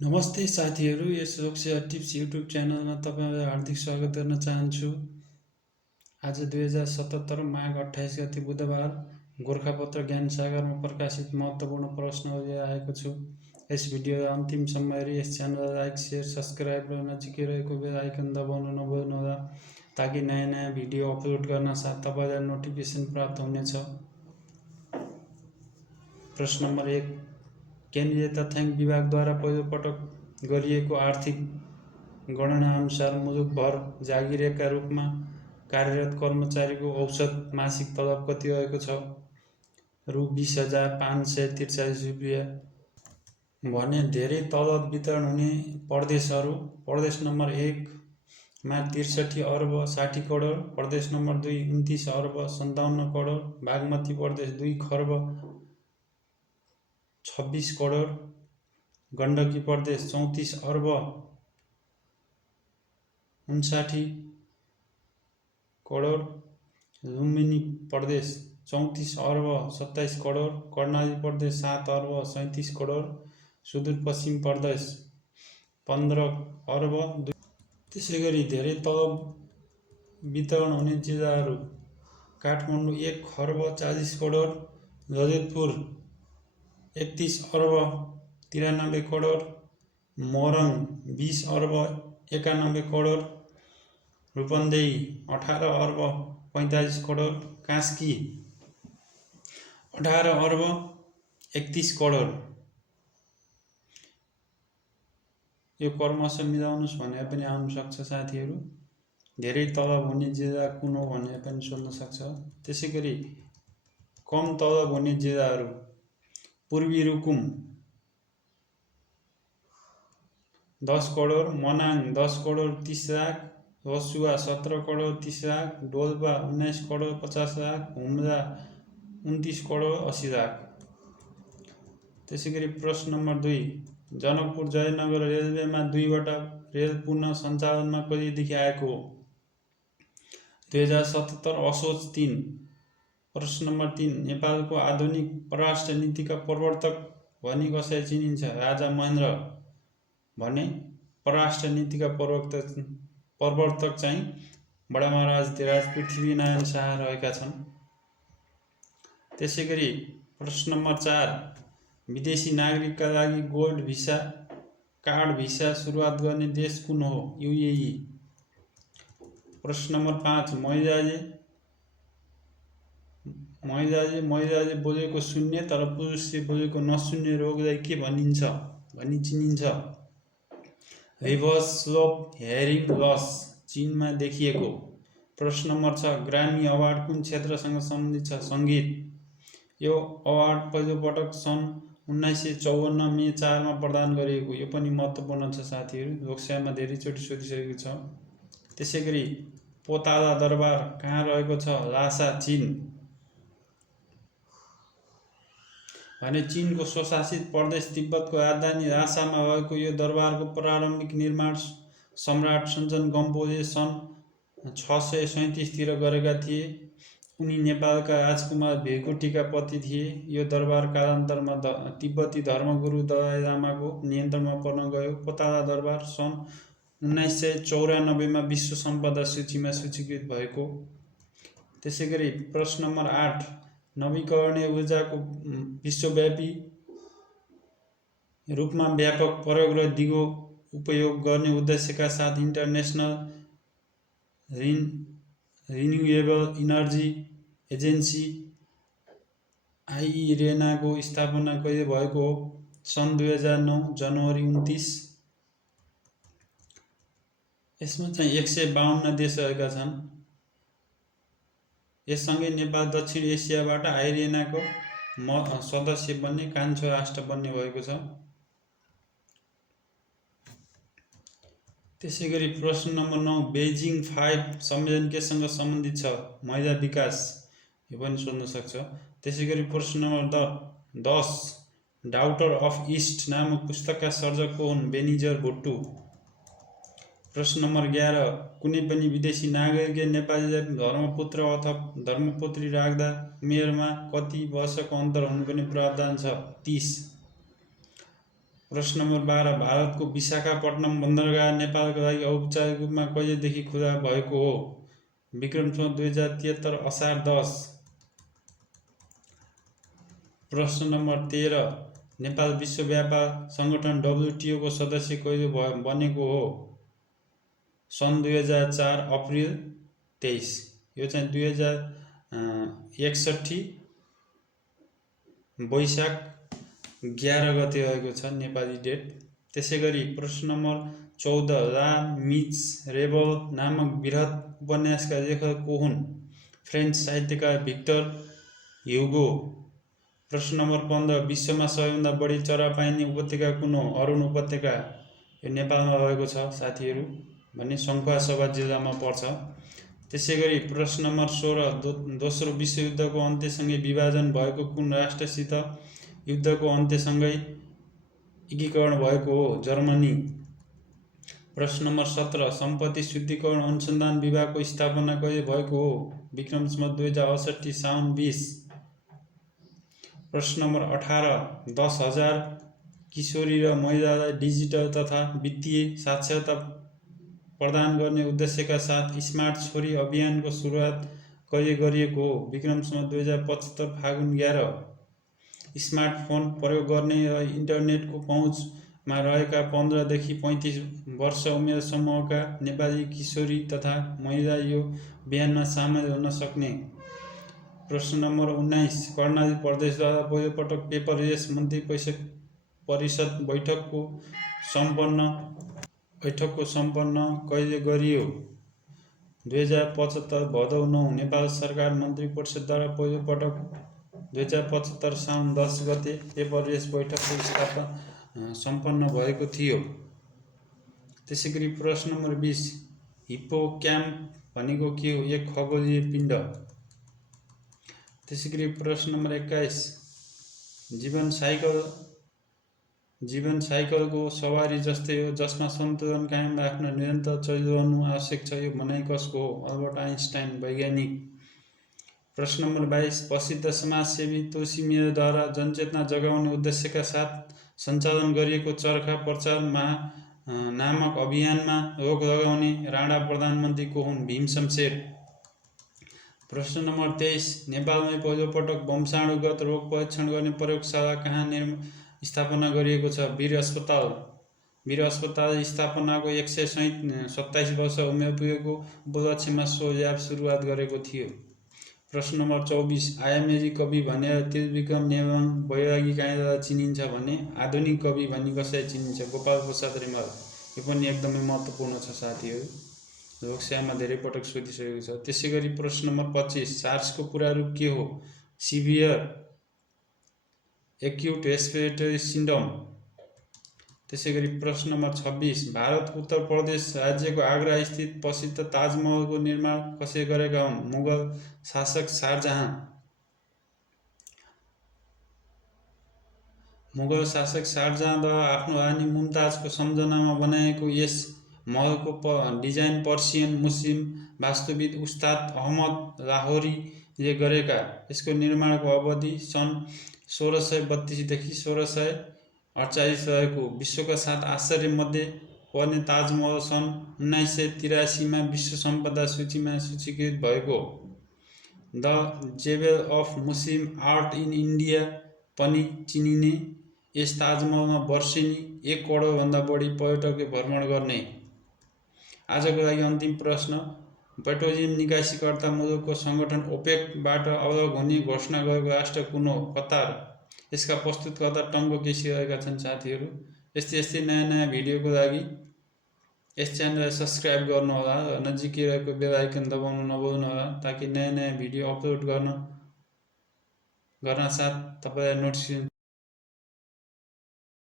नमस्ते साथीहरू, यस Lok Sewa tips YouTube च्यानलमा तपाईँलाई हार्दिक स्वागत गर्न चाहन्छु। आज 2077 माघ 28 गते बुधबार गोरखापत्र ज्ञानसागरमा प्रकाशित महत्त्वपूर्ण प्रश्नहरू लिएर आएको छु। यस भिडियो अन्तिमसम्म हेरी यस च्यानललाई लाइक, सेयर, सब्सक्राइब र नजिकै रहेको बेल आइकन दबाउन नभुल्नुहोला ताकि नयाँ नयाँ भिडियो अपलोड गर्न साथ तपाईँलाई नोटिफिकेसन प्राप्त हुनेछ। प्रश्न नम्बर 1, केन्द्रीय तथ्याङ्क विभागद्वारा पहिलोपटक गरिएको आर्थिक गणना अनुसार मुलुकभर जागिरेका रूपमा कार्यरत कर्मचारीको औसत मासिक तलब कति रहेको छ? रु 20,543 रुपियाँ। भने धेरै तलब वितरण हुने प्रदेशहरू: प्रदेश नम्बर 1 मा 63 अर्ब 60 करोड, प्रदेश नम्बर 2 29 अर्ब 57 करोड, बागमती प्रदेश 2 खर्ब 26 करोड, गण्डकी प्रदेश 34 अर्ब 59 करोड, लुम्बिनी प्रदेश 34 अर्ब 27 करोड, कर्णाली प्रदेश 7 अर्ब 37 करोड, सुदूरपश्चिम प्रदेश 15 अर्ब 2। त्यसै गरी धेरै तलब वितरण हुने जिल्लाहरू: काठमाडौँ 1 खर्ब 40 करोड, ललितपुर 31 अर्ब 93 करोड, मोरङ 20 अर्ब 91 करोड, रूपन्देही 18 अर्ब 45 करोड, कास्की 18 अर्ब 31 करोड। यो क्रमशः मिलाउनुहोस् भने पनि आउन सक्छ साथीहरू। धेरै तलब हुने जिल्ला कुन हो भने पनि सोध्न सक्छ। त्यसै गरी कम तलब हुने जिल्लाहरू: पूर्वी रुकुम 10 करोड, मनाङ 10 करोड 30 लाख, रसुवा 17 करोड 30 लाख, डोल्पा 19 करोड 50 लाख, हुम्ला 29 करोड 80 लाख। त्यसै गरी प्रश्न नम्बर 2, जनकपुर जयनगर रेलवेमा 2वटा रेल पुनः सञ्चालनमा कहिलेदेखि आएको हो? 2077 असोज 3। प्रश्न नम्बर 3, नेपालको आधुनिक परराष्ट्र नीतिका प्रवर्तक भनी कसलाई चिनिन्छ? राजा महेन्द्र। भने परराष्ट्र नीतिका प्रवर्तक चाहिँ बडा महाराज धिराज पृथ्वीनारायण शाह रहेका छन्। त्यसै गरी प्रश्न नम्बर 4, विदेशी नागरिकका लागि गोल्ड भिसा कार्ड भिसा सुरुवात गर्ने देश कुन हो? UAE। प्रश्न नम्बर 5, महिलाले बोलेको सुन्ने तर पुरुषले बोलेको नसुन्ने रोगलाई के भनी चिनिन्छ? रिभर्स स्लोप हेयरिङ लस, चीनमा देखिएको। प्रश्न नम्बर 6, ग्रामी अवार्ड कुन क्षेत्रसँग सम्बन्धित छ? सङ्गीत। यो अवार्ड पहिलोपटक सन् 1954 मे 4 मा प्रदान गरिएको। यो पनि महत्त्वपूर्ण छ साथीहरू, लोकसेवामा धेरैचोटि सोधिसकेको छ। त्यसै गरी पोताला दरबार कहाँ रहेको छ? लासा, चीन। भने चीनको स्वशासित प्रदेश तिब्बतको राजधानी लासामा भएको यो दरबारको प्रारम्भिक निर्माण सम्राट सञ्जन गम्पोले सन् 637 तिर गरेका थिए। उनी नेपालका राजकुमार भेगुटीका पति थिए। यो दरबार कालान्तरमा तिब्बती धर्मगुरु दलाई लामाको नियन्त्रणमा पर्न गयो। पोताला दरबार सन् 1994 मा विश्व सम्पदा सूचीमा सूचीकृत भएको। त्यसै गरी प्रश्न नम्बर 8, नवीकरणीय ऊर्जाको विश्वव्यापी रूपमा व्यापक प्रयोग र दिगो उपयोग गर्ने उद्देश्यका साथ international renewable energy agency IRENA को स्थापना कहिले भएको हो? सन् 2009 जनवरी 29। यसमा चाहिँ 152 देश रहेका छन्। यससँगै नेपाल दक्षिण एसियाबाट IRENA को सदस्य बन्ने कान्छो राष्ट्र बन्ने भएको छ। त्यसै गरी प्रश्न नम्बर 9, बेजिङ 5 सम्मेलन केसँग सम्बन्धित छ? महिला विकास। यो पनि सोध्न सक्छ। त्यसै गरी प्रश्न नम्बर 10, डाउटर अफ इस्ट नामक पुस्तकका सर्जक को हुन्? बेनिजर भुट्टो। प्रश्न नम्बर 11, कुनै पनि विदेशी नागरिकले नेपालीलाई धर्मपुत्र अथवा धर्मपुत्री राख्दा उमेरमा कति वर्षको अन्तर हुनुपर्ने प्रावधान छ? 30। प्रश्न नम्बर 12 भारतको विशाखापट्टनम बन्दरगाह नेपालको लागि औपचारिक रूपमा कहिलेदेखि खुला भएको हो? विक्रम सम्वत 2073 असार 10। प्रश्न नम्बर 13 नेपाल विश्व व्यापार सङ्गठन WTO को सदस्य कहिले बनेको हो? सन् 2004 अप्रिल 23। यो चाहिँ 2061 वैशाख 11 गते रहेको छ नेपाली डेट। त्यसै गरी प्रश्न नम्बर 14 ला मिच रेबल नामक बृहत उपन्यासका लेखक को हुन्? फ्रेन्च साहित्यकार भिक्टर ह्युगो। प्रश्न नम्बर 15 विश्वमा सबैभन्दा बढी चरा पाइने उपत्यका कुन हो? अरुण उपत्यका। यो नेपालमा रहेको छ साथीहरू, भने सङ्खुवासभा जिल्लामा पर्छ। त्यसै गरी प्रश्न नम्बर 16 दोस्रो विश्वयुद्धको अन्त्यसँगै विभाजन भएको कुन राष्ट्रसित युद्धको अन्त्यसँगै एकीकरण भएको हो? जर्मनी। प्रश्न नम्बर 17 सम्पत्ति शुद्धिकरण अनुसन्धान विभागको स्थापना कहिले भएको हो? विक्रम सम्वत 2068 साउन 20। प्रश्न नम्बर 18 10,000 किशोरी र महिलालाई डिजिटल तथा वित्तीय साक्षरता प्रदान गर्ने उद्देश्यका साथ स्मार्ट छोरी अभियानको सुरुवात कहिले गरिएको हो? विक्रम सम्वत 2075 फागुन 11। स्मार्टफोन प्रयोग गर्ने र इन्टरनेटको पहुँचमा रहेका 15 देखि 35 वर्ष उमेर समूहका नेपाली किशोरी तथा महिला यो अभियानमा सामेल हुन सक्ने। प्रश्न नम्बर 19 कर्णाली प्रदेशद्वारा पहिलोपटक पेपरलेस मन्त्री परिषद बैठकको सम्पन्न कहिले गरियो? 2075 भदौ 9। नेपाल सरकार मन्त्री परिषदद्वारा पहिलोपटक 2075 साउन 10 गते पेपरलेस बैठकको सम्पन्न भएको थियो। त्यसै गरी प्रश्न नम्बर 20 हिप्पोक्याम्प भनेको के हो? एक खगोलीय पिण्ड। त्यसै गरी प्रश्न नम्बर 21 जीवन साइकलको सवारी जस्तै हो जसमा सन्तुलन कायम राख्न निरन्तर चलिरहनु आवश्यक छ। यो भनाइ कसको हो? अल्बर्ट आइन्स्टाइन वैज्ञानिक। प्रश्न नम्बर 22 प्रसिद्ध समाजसेवी तुलसी मेहरद्वारा जनचेतना जगाउने उद्देश्यका साथ सञ्चालन गरिएको चरखा प्रचार नामक अभियानमा रोक लगाउने राणा प्रधानमन्त्री को हुन्? भीम शमशेर। प्रश्न नम्बर 23 नेपालमै पहिलोपटक वंशाणुगत रोग परीक्षण गर्ने प्रयोगशाला कहाँ स्थापना गरिएको छ? वीर अस्पताल स्थापनाको 127 वर्ष उमेर पुगेको उपलक्ष्यमा सो ल्याब सुरुवात गरेको थियो। प्रश्न नम्बर 24 आयामेली कवि भनेर त्रिविक्रम नेवाङ बैरागी काइँलाई चिनिन्छ भने आधुनिक कवि भनी कसरी चिनिन्छ? गोपाल प्रसाद रिमाल। यो पनि एकदमै महत्त्वपूर्ण छ साथीहरू, लोकसेवामा धेरै पटक सोधिसकेको छ। त्यसै गरी प्रश्न नम्बर 25 सार्सको पुरा रूप के हो? Severe acute respiratory syndrome. त्यसै गरी प्रश्न नम्बर 26 भारतको उत्तर प्रदेश राज्यको आग्रा स्थित प्रसिद्ध ताजमहलको निर्माण कसले गरेका हुन्? मुगल शासक शाहजहाँ। मुगल शासक शाहजहाँद्वारा आफ्नो रानी मुमताजको सम्झनामा बनाएको यस महलको डिजाइन पर्सियन मुस्लिम वास्तुविद उस्ताद अहमद लाहोरीले गरेका। यसको निर्माणको अवधि सन् 1632 देखि 1648 रहेको। विश्वका 7 आश्चर्यमध्ये पर्ने ताजमहल सन् 1983 विश्व सम्पदा सूचीमा सूचीकृत भएको। The jewel of Muslim art in India पनि चिनिने यस ताजमहलमा वर्षेनी 1 करोडभन्दा बढी पर्यटकले भ्रमण गर्ने। आजको लागि अन्तिम प्रश्न पेट्रोलियम निकासीकर्ता मुलुकको सङ्गठन ओपेकबाट अलग हुने घोषणा गरेको राष्ट्र कुन हो? कतार। यसका प्रस्तुतकर्ता टङ्को केसी रहेका छन् साथीहरू। यस्तै नयाँ भिडियोको लागि यस च्यानललाई सब्सक्राइब गर्नुहोला र नजिकै रहेको बेल आइकन दबाउन नभुल्नुहोला ताकि नयाँ भिडियो अपलोड गर्न साथ तपाईँलाई नोटिफिकेसन